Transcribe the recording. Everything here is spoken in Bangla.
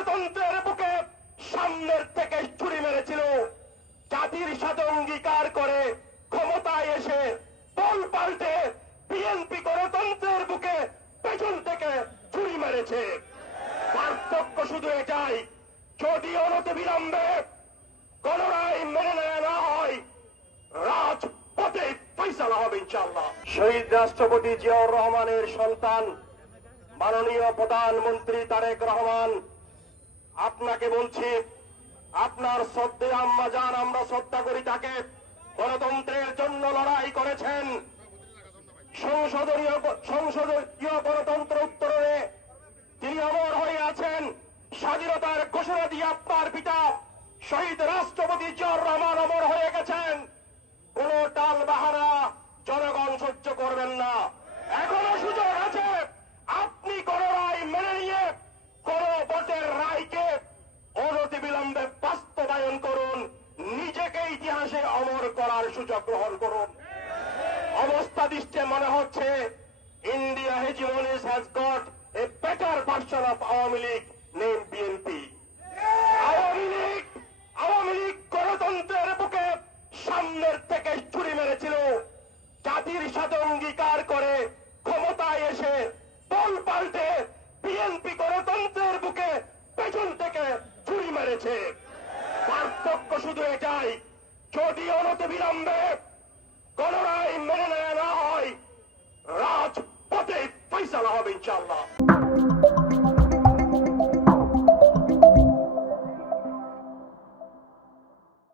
গণতন্ত্রের বুকে সামনের থেকে ছুরি মেরেছিল, জাতির সাথে অঙ্গীকার করে ক্ষমতায় এসে বল পাল্টে বিএনপি গণতন্ত্রের বুকে পেছন থেকে ছুরি মেরেছে। পার্থক্য শুধু এটাই, যদি অনতিবিলম্বে গণরায় মেনে নেওয়া না হয়, রাজপথে ফয়সালা হবে ইনশাআল্লাহ। শহীদ রাষ্ট্রপতি জিয়াউর রহমানের সন্তান মাননীয় প্রধানমন্ত্রী তারেক রহমান, আপনাকে বলছি, আপনার শ্রদ্ধেয় আম্মা জান, আমরা শ্রদ্ধা করি তাকে, গণতন্ত্রের জন্য লড়াই করেছেন। সংসদীয় গণতন্ত্র উত্তরণে তিনি অমর হয়ে আছেন। স্বাধীনতার ঘোষণা দিয়ে আপনার পিতা শহীদ রাষ্ট্রপতি জিয়াউর রহমান অমর হয়ে গেছেন। কোন টাল বাহারা জনগণ সহ্য করবেন না। এখনো সুযোগ আছে, আপনি কোন রায় মেনে নিয়ে কোন ভোটের রায়কে অনতিবিলম্বে বাস্তবায়ন করুন, নিজেকে ইতিহাসে অমর করার সুযোগ গ্রহণ করুন। অবস্থা দৃষ্টে মনে হচ্ছে India hegemonies has got a better version of Awami League name BNP. Awami League গণতন্ত্রের বুকে সামনের থেকে ছুরি মেরেছিল, জাতির সাথে অঙ্গীকার করে ক্ষমতায় এসে বল পাল্টে বিএনপি গণতন্ত্রের বুকে পেছন থেকে ছুরি মেরেছে। পার্থক্য শুধু এটাই, যদি অনতিবিলম্বে গণরায় মেনে নেওয়া না হয়, রাজপথে ফয়সালা হবে ইনশাআল্লাহ।